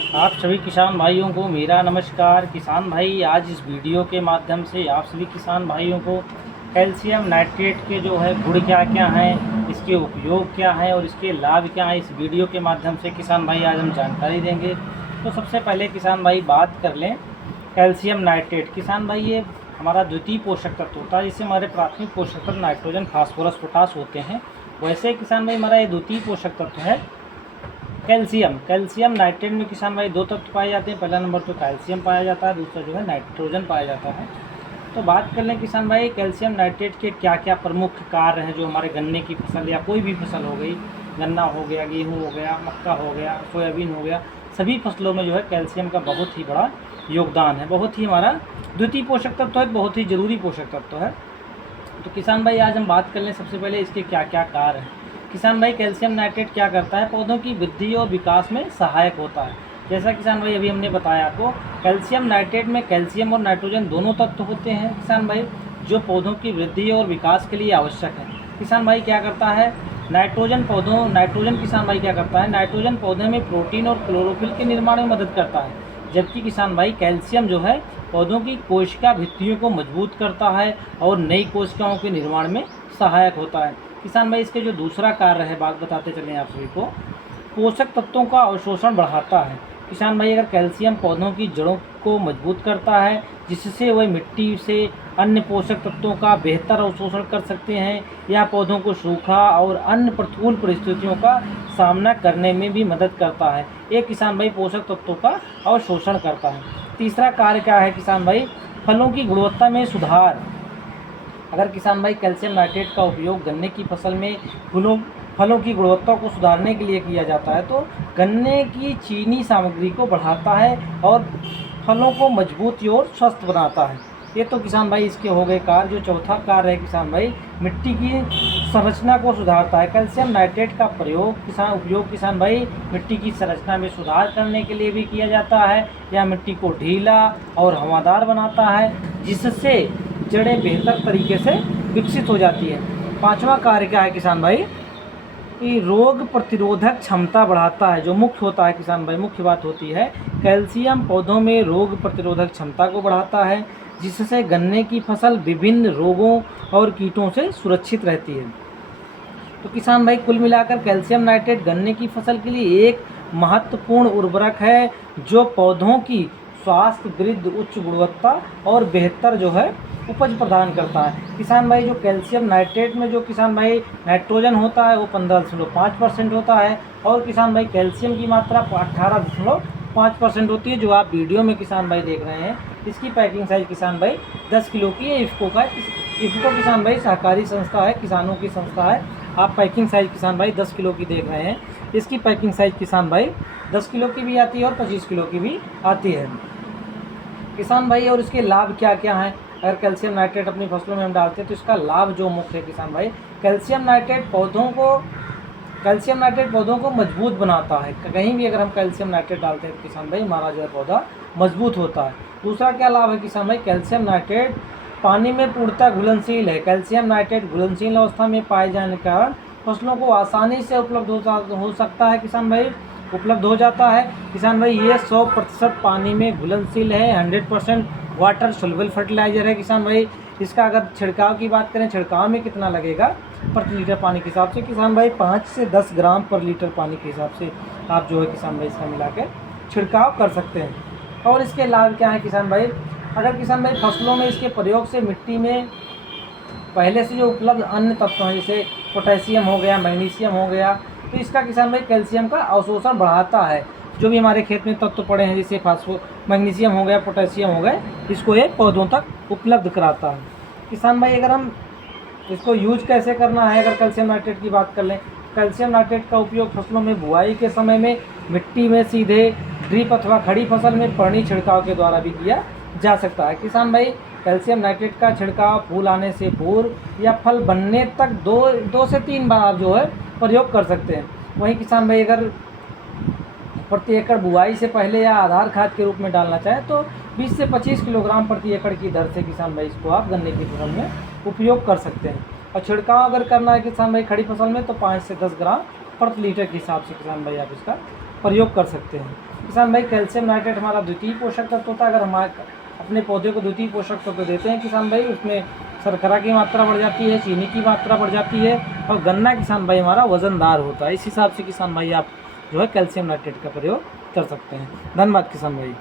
आप सभी किसान भाइयों को मेरा नमस्कार। किसान भाई, आज इस वीडियो के माध्यम से आप सभी किसान भाइयों को कैल्शियम नाइट्रेट के जो है गुण क्या क्या हैं, इसके उपयोग क्या हैं और इसके लाभ क्या हैं, इस वीडियो के माध्यम से किसान भाई आज हम जानकारी देंगे। तो सबसे पहले किसान भाई बात कर लें कैल्शियम नाइट्रेट। किसान भाई ये हमारा द्वितीय पोषक तत्व होता है, जिससे हमारे प्राथमिक पोषक तत्व नाइट्रोजन, फास्फोरस, पोटास होते हैं। वैसे किसान भाई हमारा ये द्वितीय पोषक तत्व है कैल्शियम नाइट्रेट में किसान भाई दो तत्व पाए जाते हैं। पहला नंबर तो कैल्शियम पाया जाता है, दूसरा जो है नाइट्रोजन पाया जाता है। तो बात कर लें किसान भाई कैल्शियम नाइट्रेट के क्या क्या प्रमुख कार्य हैं जो हमारे गन्ने की फसल या कोई भी फसल हो गई, गन्ना हो गया, गेहूँ हो गया, मक्का हो गया, सोयाबीन हो गया, सभी फसलों में जो है कैल्शियम का बहुत ही बड़ा योगदान है। बहुत ही हमारा द्वितीय पोषक तत्व है, बहुत ही ज़रूरी पोषक तत्व है। तो किसान भाई आज हम बात कर लें सबसे पहले इसके क्या क्या कार्य हैं। किसान भाई कैल्शियम नाइट्रेट क्या करता है, पौधों की वृद्धि और विकास में सहायक होता है। जैसा किसान भाई अभी हमने बताया आपको, कैल्शियम नाइट्रेट में कैल्शियम और नाइट्रोजन दोनों तत्व होते हैं किसान भाई, जो पौधों की वृद्धि और विकास के लिए आवश्यक है। किसान भाई क्या करता है, नाइट्रोजन किसान भाई क्या करता है, नाइट्रोजन पौधे में प्रोटीन और क्लोरोफिल के निर्माण में मदद करता है। जबकि किसान भाई कैल्शियम जो है पौधों की कोशिका भित्तियों को मजबूत करता है और नई कोशिकाओं के निर्माण में सहायक होता है। किसान भाई इसके जो दूसरा कार्य है, बात बताते चलें आप सभी को, पोषक तत्वों का अवशोषण बढ़ाता है। किसान भाई अगर कैल्शियम पौधों की जड़ों को मजबूत करता है, जिससे वह मिट्टी से अन्य पोषक तत्वों का बेहतर अवशोषण कर सकते हैं या पौधों को सूखा और अन्य प्रतिकूल परिस्थितियों का सामना करने में भी मदद करता है। ये किसान भाई पोषक तत्वों का अवशोषण करता है। तीसरा कार्य क्या है किसान भाई, फलों की गुणवत्ता में सुधार। अगर किसान भाई कैल्शियम नाइट्रेट का उपयोग गन्ने की फसल में फलों की गुणवत्ता को सुधारने के लिए किया जाता है, तो गन्ने की चीनी सामग्री को बढ़ाता है और फलों को मजबूत और स्वस्थ बनाता है। ये तो किसान भाई इसके हो गए कार्य। जो चौथा कार्य है किसान भाई, मिट्टी की संरचना को सुधारता है। कैल्शियम नाइट्रेट का उपयोग किसान भाई मिट्टी की संरचना में सुधार करने के लिए भी किया जाता है, या मिट्टी को ढीला और हवादार बनाता है, जिससे जड़ें बेहतर तरीके से विकसित हो जाती है। पांचवा कार्य क्या है किसान भाई, ये रोग प्रतिरोधक क्षमता बढ़ाता है। जो मुख्य होता है किसान भाई, मुख्य बात होती है, कैल्शियम पौधों में रोग प्रतिरोधक क्षमता को बढ़ाता है, जिससे गन्ने की फसल विभिन्न रोगों और कीटों से सुरक्षित रहती है। तो किसान भाई कुल मिलाकर कैल्शियम नाइट्रेट गन्ने की फसल के लिए एक महत्वपूर्ण उर्वरक है, जो पौधों की स्वास्थ्य, वृद्धि, उच्च गुणवत्ता और बेहतर जो है उपज प्रदान करता है। किसान भाई जो कैल्शियम नाइट्रेट में जो किसान भाई नाइट्रोजन होता है वो 15.5% होता है, और किसान भाई कैल्शियम की मात्रा 18.5% होती है, जो आप वीडियो में किसान भाई देख रहे हैं। इसकी पैकिंग साइज किसान भाई 10 किलो की है। इफ़को किसान भाई सहकारी संस्था है, किसानों की संस्था है। आप पैकिंग साइज किसान भाई 10 किलो की देख रहे हैं। इसकी पैकिंग साइज किसान भाई 10 किलो की भी आती है और 25 किलो की भी आती है किसान भाई। और इसके लाभ क्या क्या हैं, अगर कैल्शियम नाइट्रेट अपनी फसलों में हम डालते हैं तो इसका लाभ जो मुख्य है किसान भाई, कैल्शियम नाइट्रेट पौधों को मजबूत बनाता है। कहीं भी अगर हम कैल्शियम नाइट्रेट डालते हैं तो किसान भाई हमारा जो है पौधा मजबूत होता है। दूसरा क्या लाभ है किसान भाई, कैल्शियम नाइट्रेट पानी में पूर्णतः घुलनशील है। कैल्शियम नाइट्रेट घुलनशील अवस्था में पाए जाने के कारण फसलों को आसानी से हो सकता है किसान भाई, उपलब्ध हो जाता है किसान भाई। ये 100% पानी में घुलनशील है, 100% वाटर सोल्युबल फर्टिलाइजर है किसान भाई। इसका अगर छिड़काव की बात करें, छिड़काव में कितना लगेगा प्रति लीटर पानी के हिसाब से किसान भाई 5 से 10 ग्राम पर लीटर पानी के हिसाब से आप जो है किसान भाई इसका मिला के छिड़काव कर सकते हैं। और इसके लाभ क्या है किसान भाई, अगर किसान भाई फसलों में इसके प्रयोग से मिट्टी में पहले से जो उपलब्ध अन्य तत्व हैं, जैसे पोटेशियम हो गया, मैग्नीशियम हो गया, तो इसका किसान भाई कैल्शियम का अवशोषण बढ़ाता है। जो भी हमारे खेत में तत्व पड़े हैं, जैसे मैग्नीशियम हो गया, पोटेशियम हो गए, इसको ये पौधों तक उपलब्ध कराता है किसान भाई। अगर हम इसको यूज कैसे करना है, अगर कैल्शियम नाइट्रेट की बात कर लें, कैल्शियम नाइट्रेट का उपयोग फसलों में बुआई के समय में मिट्टी में सीधे ड्रिप अथवा खड़ी फसल में पानी छिड़काव के द्वारा भी किया जा सकता है किसान भाई। कैल्शियम नाइट्रेट का छिड़काव फूल आने से पूर्व या फल बनने तक 2 से 3 बार आप जो है प्रयोग कर सकते हैं। वहीं किसान भाई अगर प्रति एकड़ बुआई से पहले या आधार खाद के रूप में डालना चाहें तो 20 से 25 किलोग्राम प्रति एकड़ की दर से किसान भाई इसको आप गन्ने की फसल में उपयोग कर सकते हैं। और छिड़काव अगर करना है किसान भाई खड़ी फसल में तो 5 से 10 ग्राम प्रति लीटर के हिसाब से किसान भाई आप इसका प्रयोग कर सकते हैं। किसान भाई कैल्शियम नाइट्रेट हमारा द्वितीय पोषक तत्व होता है। अगर हमारे अपने पौधे को द्वितीय पोषक तत्व देते हैं किसान भाई, उसमें शर्करा की मात्रा बढ़ जाती है, चीनी की मात्रा बढ़ जाती है और गन्ना किसान भाई हमारा वजनदार होता है। इस हिसाब से किसान भाई आप जो है कैल्शियम नाइट्रेट का प्रयोग कर सकते हैं। धन्यवाद किसान भाई।